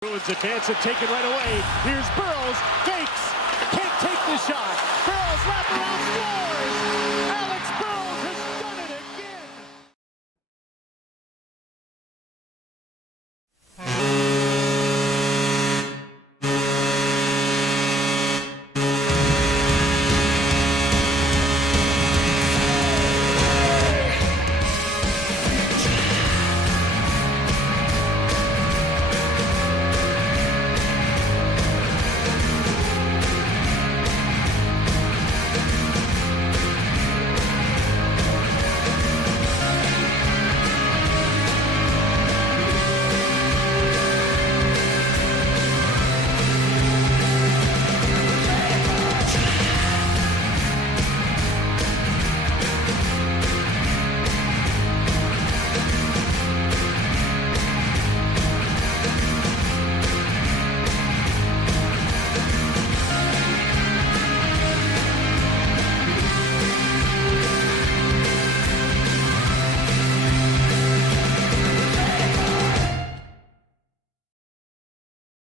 Bruins advance and take it right away. Here's Burrows, fakes, can't take the shot. Burrows wrap around, scores!